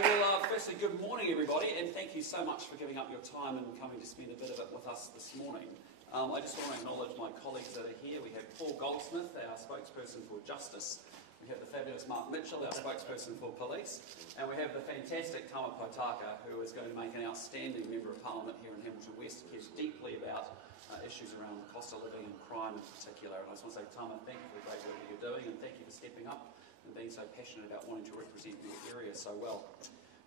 Well, firstly, good morning, everybody, and thank you so much for giving up your time and coming to spend a bit of it with us this morning. I just want to acknowledge my colleagues that are here. We have Paul Goldsmith, our spokesperson for Justice. We have the fabulous Mark Mitchell, our spokesperson for Police. And we have the fantastic Tama Potaka, who is going to make an outstanding Member of Parliament here in Hamilton West, who cares deeply about issues around the cost of living and crime in particular. And I just want to say, Tama, thank you for the great work that you're doing, and thank you for stepping up and being so passionate about wanting to represent your area so well.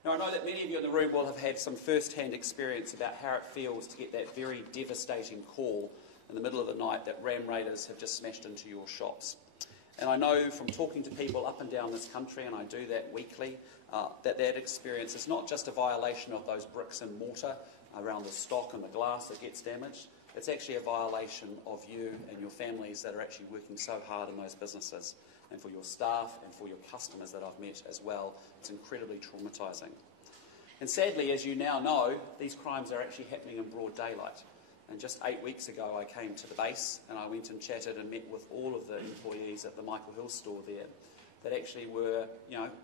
Now, I know that many of you in the room will have had some first-hand experience about how it feels to get that very devastating call in the middle of the night that ram raiders have just smashed into your shops. And I know from talking to people up and down this country, and I do that weekly, that experience is not just a violation of those bricks and mortar around the stock and the glass that gets damaged. It's actually a violation of you and your families that are actually working so hard in those businesses, and for your staff and for your customers that I've met as well. It's incredibly traumatising. And sadly, as you now know, these crimes are actually happening in broad daylight. And just 8 weeks ago, I came to the base and I went and chatted and met with all of the employees at the Michael Hill store there that actually were,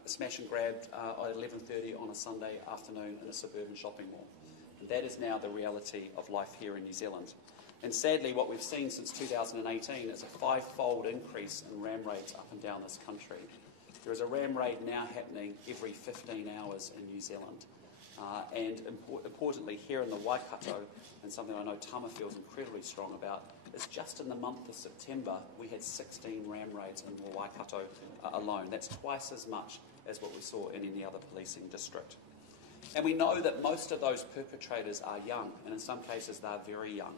smash and grabbed at 11:30 on a Sunday afternoon in a suburban shopping mall. And that is now the reality of life here in New Zealand. And sadly, what we've seen since 2018 is a five-fold increase in ram raids up and down this country. There is a ram raid now happening every 15 hours in New Zealand. And importantly, here in the Waikato, and something I know Tama feels incredibly strong about, is just in the month of September, we had 16 ram raids in the Waikato alone. That's twice as much as what we saw in any other policing district. And we know that most of those perpetrators are young, and in some cases they're very young.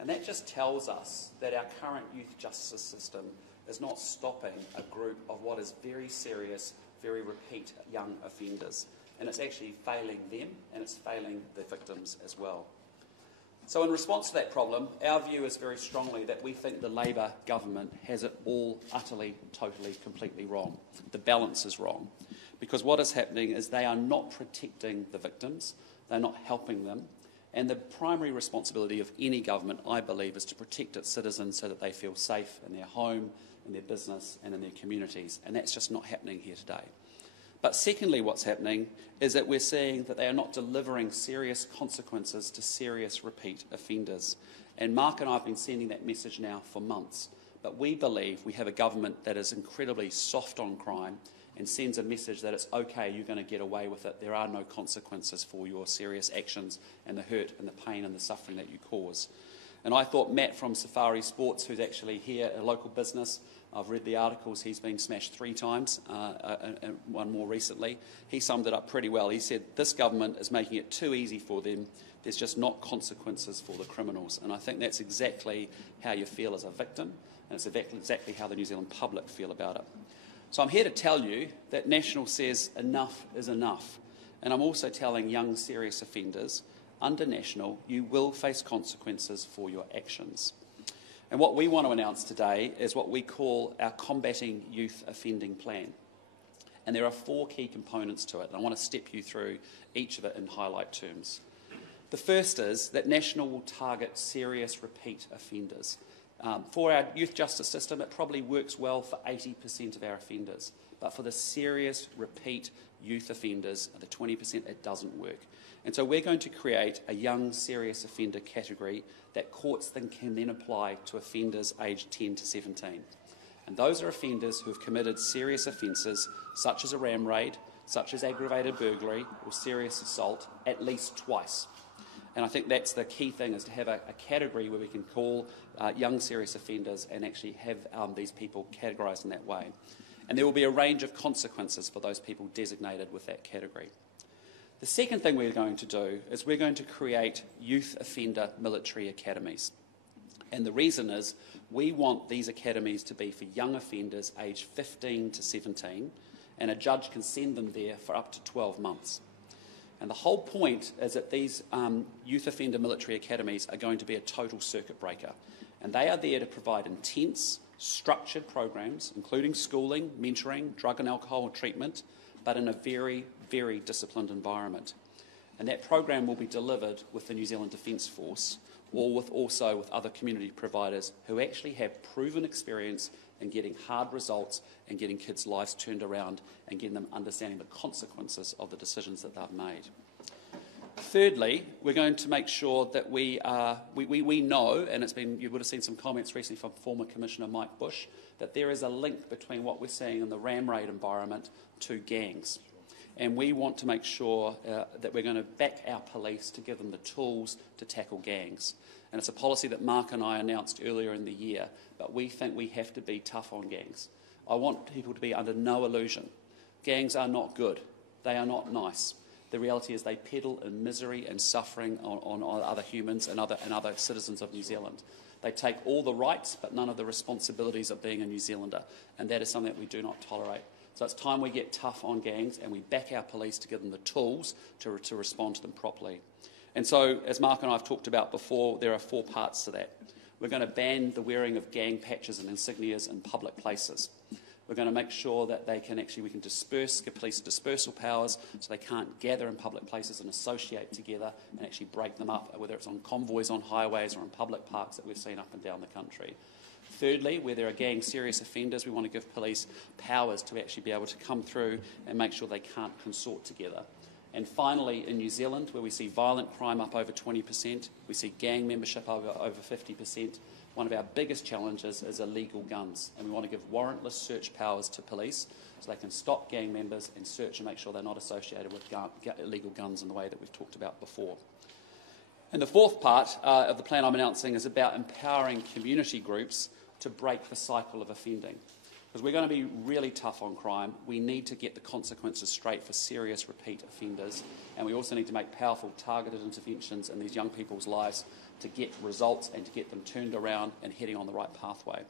And that just tells us that our current youth justice system is not stopping a group of what is very serious, very repeat young offenders. And it's actually failing them, and it's failing the victims as well. So in response to that problem, our view is very strongly that we think the Labour government has it all utterly, totally, completely wrong. The balance is wrong. Because what is happening is they are not protecting the victims, they're not helping them. And the primary responsibility of any government, I believe, is to protect its citizens so that they feel safe in their home, in their business and in their communities. And that's just not happening here today. But secondly, what's happening is that we're seeing that they are not delivering serious consequences to serious repeat offenders. And Mark and I have been sending that message now for months. But we believe we have a government that is incredibly soft on crime and sends a message that it's okay, you're going to get away with it. There are no consequences for your serious actions and the hurt and the pain and the suffering that you cause. And I thought Matt from Safari Sports, who's actually here, a local business, I've read the articles, he's been smashed 3 times, and one more recently. He summed it up pretty well. He said, this government is making it too easy for them. There's just not consequences for the criminals. And I think that's exactly how you feel as a victim, and it's exactly how the New Zealand public feel about it. So I'm here to tell you that National says enough is enough. And I'm also telling young serious offenders, under National, you will face consequences for your actions. And what we want to announce today is what we call our Combating Youth Offending Plan. And there are 4 key components to it, and I want to step you through each of it in highlight terms. The first is that National will target serious repeat offenders. For our youth justice system, it probably works well for 80% of our offenders. But for the serious repeat youth offenders, the 20%, it doesn't work. And so we're going to create a young serious offender category that courts can then apply to offenders aged 10 to 17. And those are offenders who have committed serious offences such as a ram raid, such as aggravated burglary or serious assault at least twice. And I think that's the key thing, is to have a category where we can call young serious offenders and actually have these people categorised in that way. And there will be a range of consequences for those people designated with that category. The second thing we're going to do is we're going to create youth offender military academies. And the reason is we want these academies to be for young offenders aged 15 to 17, and a judge can send them there for up to 12 months. And the whole point is that these youth offender military academies are going to be a total circuit breaker. And they are there to provide intense, structured programs, including schooling, mentoring, drug and alcohol treatment, but in a very, very disciplined environment. And that program will be delivered with the New Zealand Defence Force, or also with other community providers who actually have proven experience in getting hard results and getting kids' lives turned around and getting them understanding the consequences of the decisions that they've made. Thirdly, we're going to make sure that we know, and you would have seen some comments recently from former Commissioner Mike Bush, that there is a link between what we're seeing in the ram raid environment to gangs. And we want to make sure that we're going to back our police to give them the tools to tackle gangs. And it's a policy that Mark and I announced earlier in the year, but we think we have to be tough on gangs. I want people to be under no illusion. Gangs are not good. They are not nice. The reality is they peddle in misery and suffering on other humans and other citizens of New Zealand. They take all the rights but none of the responsibilities of being a New Zealander, and that is something that we do not tolerate. So it's time we get tough on gangs and we back our police to give them the tools to respond to them properly. And so, as Mark and I have talked about before, there are 4 parts to that. We're going to ban the wearing of gang patches and insignias in public places. We're going to make sure that we can give police dispersal powers so they can't gather in public places and associate together and actually break them up, whether it's on convoys on highways or in public parks that we've seen up and down the country. Thirdly, where there are gang serious offenders, we want to give police powers to actually be able to come through and make sure they can't consort together. And finally, in New Zealand, where we see violent crime up over 20%, we see gang membership over 50%, one of our biggest challenges is illegal guns. And we want to give warrantless search powers to police so they can stop gang members and search and make sure they're not associated with illegal guns in the way that we've talked about before. And the 4th part of the plan I'm announcing is about empowering community groups to break the cycle of offending. Because we're going to be really tough on crime. We need to get the consequences straight for serious repeat offenders, and we also need to make powerful targeted interventions in these young people's lives to get results and to get them turned around and heading on the right pathway.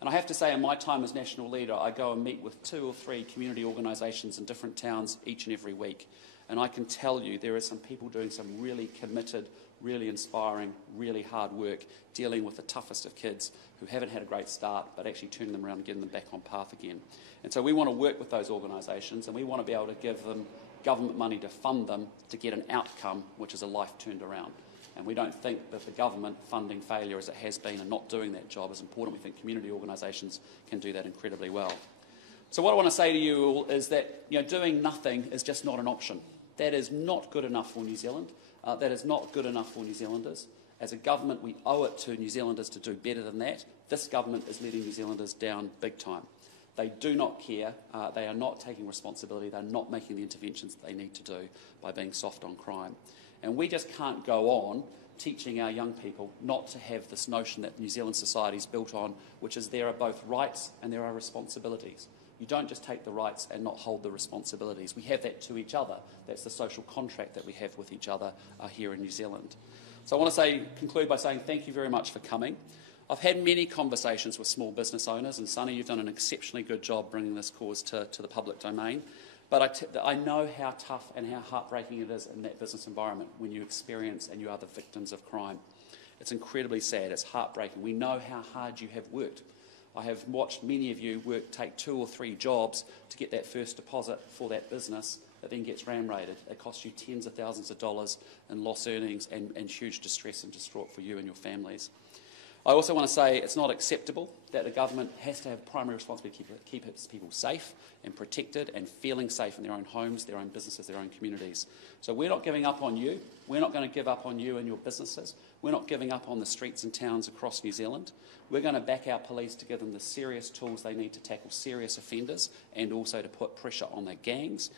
And I have to say, in my time as national leader, I go and meet with 2 or 3 community organisations in different towns each and every week, and I can tell you there are some people doing some really committed, really inspiring, really hard work dealing with the toughest of kids who haven't had a great start, but actually turning them around and getting them back on path again. And so we want to work with those organisations, and we want to be able to give them government money to fund them to get an outcome, which is a life turned around. And we don't think that the government funding failure as it has been and not doing that job is important. We think community organisations can do that incredibly well. So what I want to say to you all is that doing nothing is just not an option. That is not good enough for New Zealand. That is not good enough for New Zealanders. As a government, we owe it to New Zealanders to do better than that. This government is letting New Zealanders down big time. They do not care. They are not taking responsibility. They're not making the interventions that they need to do by being soft on crime. And we just can't go on teaching our young people not to have this notion that New Zealand society is built on, which is there are both rights and there are responsibilities. You don't just take the rights and not hold the responsibilities. We have that to each other. That's the social contract that we have with each other here in New Zealand. So I want to conclude by saying thank you very much for coming. I've had many conversations with small business owners, and Sonny, you've done an exceptionally good job bringing this cause to the public domain. But I know how tough and how heartbreaking it is in that business environment when you experience and you are the victims of crime. It's incredibly sad. It's heartbreaking. We know how hard you have worked. I have watched many of you take 2 or 3 jobs to get that first deposit for that business that then gets ram raided. It costs you tens of thousands of dollars in lost earnings and huge distress and distraught for you and your families. I also want to say it's not acceptable that the government has to have primary responsibility to keep its people safe and protected and feeling safe in their own homes, their own businesses, their own communities. So we're not giving up on you. We're not going to give up on you and your businesses. We're not giving up on the streets and towns across New Zealand. We're going to back our police to give them the serious tools they need to tackle serious offenders and also to put pressure on the gangs.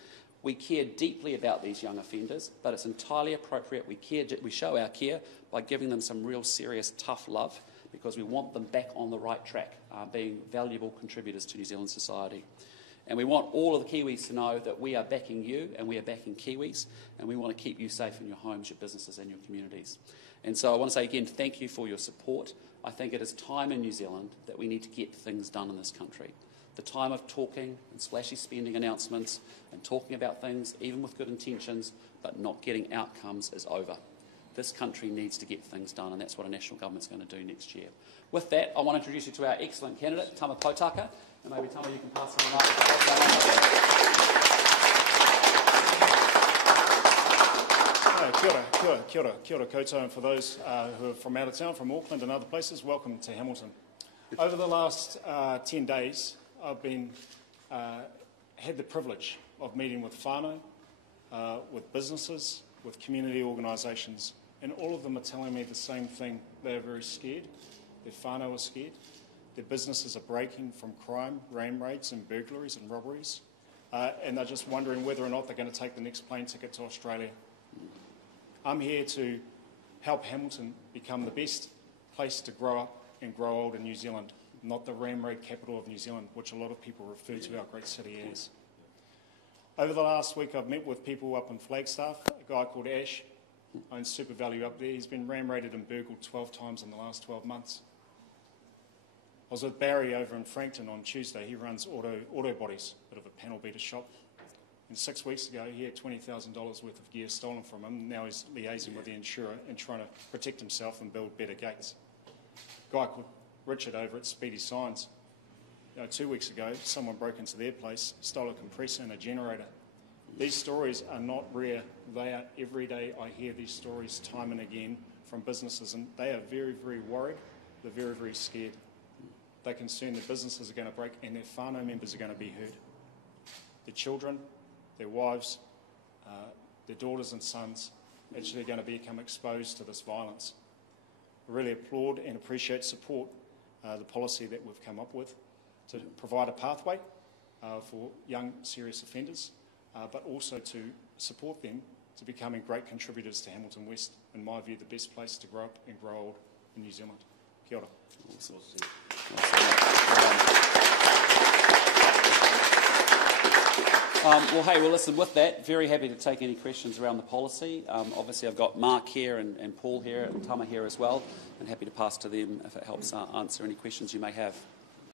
We care deeply about these young offenders, but it's entirely appropriate we show our care by giving them some real serious tough love, because we want them back on the right track, being valuable contributors to New Zealand society. And we want all of the Kiwis to know that we are backing you and we are backing Kiwis, and we want to keep you safe in your homes, your businesses and your communities. And so I want to say again, thank you for your support. I think it is time in New Zealand that we need to get things done in this country. The time of talking and splashy spending announcements and talking about things, even with good intentions, but not getting outcomes is over. This country needs to get things done, and that's what a national government's going to do next year. With that, I want to introduce you to our excellent candidate, Tama Potaka, and maybe Tama, you can pass on the mic. Kia ora. Kia ora koutou, and for those who are from out of town, from Auckland and other places, welcome to Hamilton. Over the last 10 days, I've had the privilege of meeting with whānau, with businesses, with community organisations, and all of them are telling me the same thing. They are very scared. Their whānau are scared. Their businesses are breaking from crime, ram raids and burglaries and robberies, and they're just wondering whether or not they're going to take the next plane ticket to Australia. I'm here to help Hamilton become the best place to grow up and grow old in New Zealand, not the ram raid capital of New Zealand, which a lot of people refer to our great city as. Over the last week, I've met with people up in Flagstaff, a guy called Ash, owns Super Value up there. He's been ram raided and burgled 12 times in the last 12 months. I was with Barry over in Frankton on Tuesday. He runs auto bodies, a bit of a panel beater shop. And 6 weeks ago, he had $20,000 worth of gear stolen from him. Now he's liaising with the insurer and trying to protect himself and build better gates. A guy called Richard over at Speedy Signs. 2 weeks ago, someone broke into their place, stole a compressor and a generator. These stories are not rare. They are every day. I hear these stories time and again from businesses, and they are very, very worried. They're very, very scared. They're concerned their businesses are going to break and their whānau members are going to be hurt. Their children, their wives, their daughters and sons actually going to become exposed to this violence. I really applaud and appreciate support the policy that we've come up with to provide a pathway for young serious offenders, but also to support them to becoming great contributors to Hamilton West, in my view, the best place to grow up and grow old in New Zealand. Kia ora. Awesome. Well, listen, with that, very happy to take any questions around the policy. Obviously, I've got Mark here and Paul here and Tama here as well, and happy to pass to them if it helps answer any questions you may have.